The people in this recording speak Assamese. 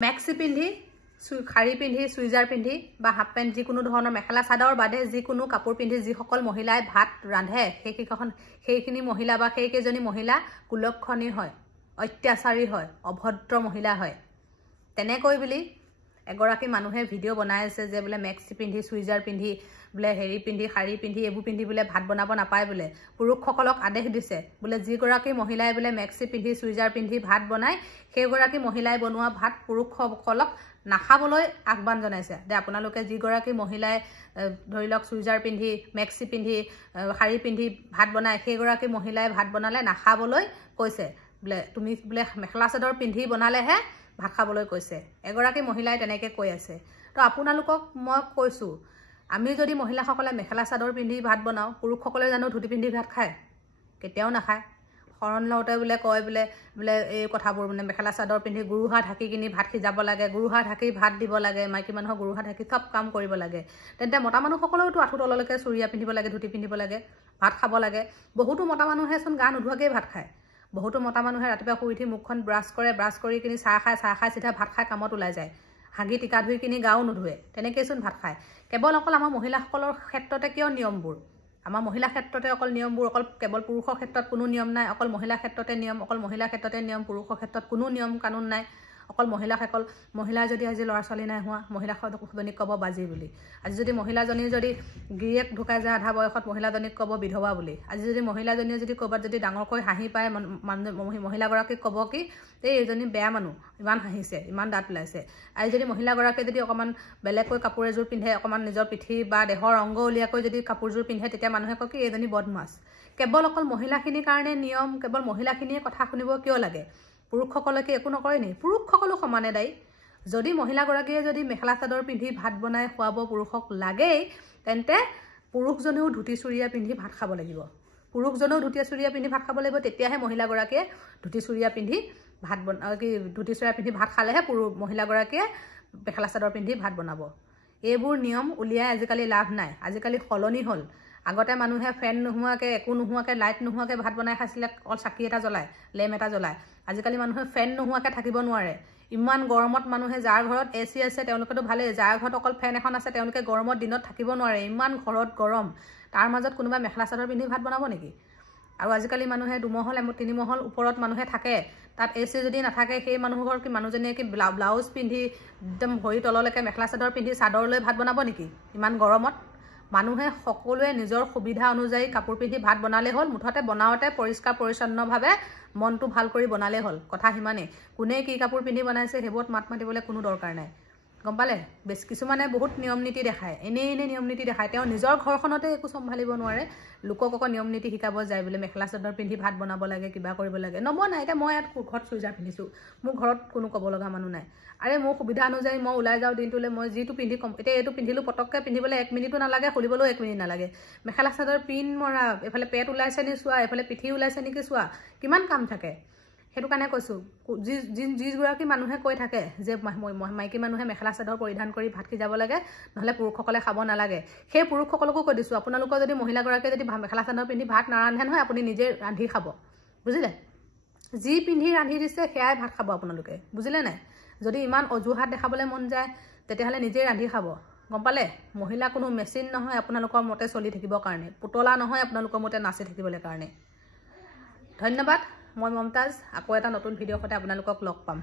মেক্সি পিন্ধি শাড়ী পিন্ধি সুইজাৰ পিন্ধি বা হাফ পেন্ট যিকোনো ধৰণৰ মেখেলা চাদৰ বাদে যিকোনো কাপোৰ পিন্ধি যিসকল মহিলাই ভাত ৰান্ধে সেইখিনি মহিলা বা সেইকেইজনী মহিলা কুলক্ষণী হয়, অত্যাচাৰী হয়, অভদ্ৰ মহিলা হয়। তেনেকৈ বুলি এগৰাকী মানুহে ভিডিঅ' বনাই আছে যে বোলে মেক্সি পিন্ধি সুইজাৰ পিন্ধি বোলে হেৰি পিন্ধি শাড়ী পিন্ধি এইবোৰ পিন্ধি বোলে ভাত বনাব নাপায় বোলে পুৰুষসকলক আদেশ দিছে বোলে যিগৰাকী মহিলাই বোলে মেক্সি পিন্ধি সুইজাৰ পিন্ধি ভাত বনায় সেইগৰাকী মহিলাই বনোৱা ভাত পুৰুষসকলক নাখাবলৈ আহ্বান জনাইছে যে আপোনালোকে যিগৰাকী মহিলাই ধৰি লওক সুইজাৰ পিন্ধি মেক্সি পিন্ধি শাড়ী পিন্ধি ভাত বনায় সেইগৰাকী মহিলাই ভাত বনালে নাখাবলৈ কৈছে বোলে তুমি বোলে মেখেলা চাদৰ পিন্ধি বনালেহে ভাত খাবলৈ কৈছে। এগৰাকী মহিলাই তেনেকৈ কৈ আছে। তো আপোনালোকক মই কৈছোঁ আমি যদি মহিলাসকলে মেখেলা চাদৰ পিন্ধি ভাত বনাওঁ পুৰুষসকলে জানো ধুতি পিন্ধি ভাত খায়? কেতিয়াও নাখায়। শৰণ লওঁতে বোলে কয় বোলে এই কথাবোৰ মানে মেখেলা চাদৰ পিন্ধি গুৰুহা ঢাকি কিনি ভাত সিজাব লাগে, গুৰুহা ঢাকি ভাত দিব লাগে, মাইকী মানুহৰ গুৰুহা ঢাকি চব কাম কৰিব লাগে। তেন্তে মতা মানুহসকলেওতো আঁঠু তললৈকে চুৰিয়া পিন্ধিব লাগে, ধুতি পিন্ধিব লাগে, ভাত খাব লাগে। বহুতো মতা মানুহেচোন গা নোধোৱাকেই ভাত খায়। বহুতো মতা মানুহে ৰাতিপুৱা শুই উঠি মুখখন ব্ৰাছ কৰি কিনি চাহ খাই চিধা ভাত খাই কামত ওলাই যায়। হাগি টিকা ধুই কিনি গাও নোধোৱে, তেনেকৈচোন ভাত খায়। কেৱল অকল আমাৰ মহিলাসকলৰ ক্ষেত্ৰতে কিয় নিয়মবোৰ? আমাৰ মহিলা ক্ষেত্ৰতে অকল নিয়মবোৰ, অকল কেৱল পুৰুষৰ ক্ষেত্ৰত কোনো নিয়ম নাই। অকল মহিলাৰ ক্ষেত্ৰতে নিয়ম, অকল মহিলাৰ ক্ষেত্ৰতে নিয়ম, পুৰুষৰ ক্ষেত্ৰত কোনো নিয়ম কানুন নাই। অকল মহিলাৰ যদি আজি ল'ৰা ছোৱালী নাই হোৱা মহিলাজনীক ক'ব বাজি বুলি। আজি যদি মহিলাজনীৰ যদি গিৰিয়েক ঢুকাই যায় আধা বয়সত মহিলাজনীক ক'ব বিধৱা বুলি। আজি যদি মহিলাজনীয়ে যদি ক'ৰবাত যদি ডাঙৰকৈ হাঁহি পায় মহিলাগৰাকীক ক'ব কি এইজনী বেয়া মানুহ, ইমান হাঁহিছে, ইমান দাঁত ওলাইছে। আজি যদি মহিলাগৰাকীয়ে যদি অকণমান বেলেগকৈ কাপোৰ এযোৰ পিন্ধে, অকণমান নিজৰ পিঠি বা দেহৰ অংগ উলিয়াকৈ যদি কাপোৰযোৰ পিন্ধে তেতিয়া মানুহে কয় কি এইজনী বদমাছ। কেৱল অকল মহিলাখিনিৰ কাৰণে নিয়ম, কেৱল মহিলাখিনিয়ে কথা শুনিব কিয় লাগে? পুৰুষসকলকে একো নকৰে নি? পুৰুষসকলো সমানে দায়ী। যদি মহিলাগৰাকীয়ে যদি মেখেলা চাদৰ পিন্ধি ভাত বনাই খুৱাব পুৰুষক লাগেই তেন্তে পুৰুষজনেও ধুতি চুৰিয়া পিন্ধি ভাত খাব লাগিব। পুৰুষজনেও ধুতি চুৰিয়া পিন্ধি ভাত খাব লাগিব। তেতিয়াহে মহিলাগৰাকীয়ে ধুতি চুৰিয়া পিন্ধি ধুতি চুৰিয়া পিন্ধি ভাত খালেহে মহিলাগৰাকীয়ে মেখেলা চাদৰ পিন্ধি ভাত বনাব। এইবোৰ নিয়ম উলিয়াই আজিকালি লাভ নাই। আজিকালি সলনি হ'ল। আগতে মানুহে ফেন নোহোৱাকৈ একো নোহোৱাকৈ লাইট নোহোৱাকৈ ভাত বনাই খাইছিলে, অকল চাকি এটা জ্বলায়, লেম এটা জ্বলায়। আজিকালি মানুহে ফেন নোহোৱাকৈ থাকিব নোৱাৰে। ইমান গৰমত মানুহে যাৰ ঘৰত AC আছে তেওঁলোকেতো ভালেই, যাৰ ঘৰত অকল ফেন এখন আছে তেওঁলোকে গৰমত দিনত থাকিব নোৱাৰে। ইমান ঘৰত গৰম, তাৰ মাজত কোনোবা মেখেলা চাদৰ পিন্ধি ভাত বনাব নেকি? আৰু আজিকালি মানুহে 2 মহল 3 মহল ওপৰত মানুহে থাকে, তাত AC যদি নাথাকে সেই মানুহৰ কি মানুহজনীয়ে কি ব্লাউজ পিন্ধি একদম ভৰি তললৈকে মেখেলা চাদৰ পিন্ধি চাদৰ লৈ ভাত বনাব নেকি ইমান গৰমত? মানুহে সকলোৱে নিজৰ সুবিধা অনুযায়ী কাপোৰ পিন্ধি ভাত বনালে হ'ল। মুঠতে বনাওঁতে পৰিষ্কাৰ পৰিচ্ছন্নভাৱে মনটো ভাল কৰি বনালে হ'ল। কথা সিমানেই। কোনে কি কাপোৰ পিন্ধি বনাইছে সেইবোৰত মাত মাতিবলৈ কোনো দৰকাৰ নাই। গম পালে? কিছুমানে বহুত নিয়ম নীতি দেখায়, এনেই নিয়ম নীতি দেখায়। তেওঁ নিজৰ ঘৰখনতে একো চম্ভালিব নোৱাৰে, লোকক আকৌ নিয়ম নীতি শিকাব যায় বোলে মেখেলা চাদৰ পিন্ধি ভাত বনাব লাগে, কিবা কৰিব লাগে। নবনাই। এতিয়া মই ইয়াত ঘৰত চুইজাৰ পিন্ধিছোঁ, মোৰ ঘৰত কোনো ক'ব লগা মানুহ নাই। আৰে মোৰ সুবিধা অনুযায়ী মই ওলাই যাওঁ দিনটোলৈ, মই যিটো পিন্ধি এতিয়া এইটো পিন্ধিলোঁ, পটককৈ পিন্ধিবলৈ 1 মিনিটো নালাগে, খুলিবলৈও 1 মিনিট নালাগে। মেখেলা চাদৰ পিন মৰা, এইফালে পেট ওলাইছে নি চোৱা, এইফালে পিঠি ওলাইছে নেকি চোৱা, কিমান কাম থাকে। সেইটো কাৰণে কৈছোঁ যিগৰাকী মানুহে কৈ থাকে যে মাইকী মানুহে মেখেলা চাদৰ পৰিধান কৰি ভাত সিজাব লাগে নহ'লে পুৰুষসকলে খাব নালাগে, সেই পুৰুষসকলকো কৈ দিছোঁ আপোনালোকৰ যদি মহিলাগৰাকীয়ে যদি মেখেলা চাদৰ পিন্ধি ভাত নাৰান্ধে নহয় আপুনি নিজে ৰান্ধি খাব। বুজিলে? যি পিন্ধি ৰান্ধি দিছে সেয়াই ভাত খাব আপোনালোকে। বুজিলে নাই? যদি ইমান অজুহাত দেখাবলৈ মন যায় তেতিয়াহ'লে নিজেই ৰান্ধি খাব। গম পালে? মহিলা কোনো মেচিন নহয় আপোনালোকৰ মতে চলি থাকিবৰ কাৰণে, পুতলা নহয় আপোনালোকৰ মতে নাচি থাকিবলৈ কাৰণে। ধন্যবাদ। মই মমতাজ। আকৌ এটা নতুন ভিডিঅ'ৰ সৈতে আপোনালোকক লগ পাম।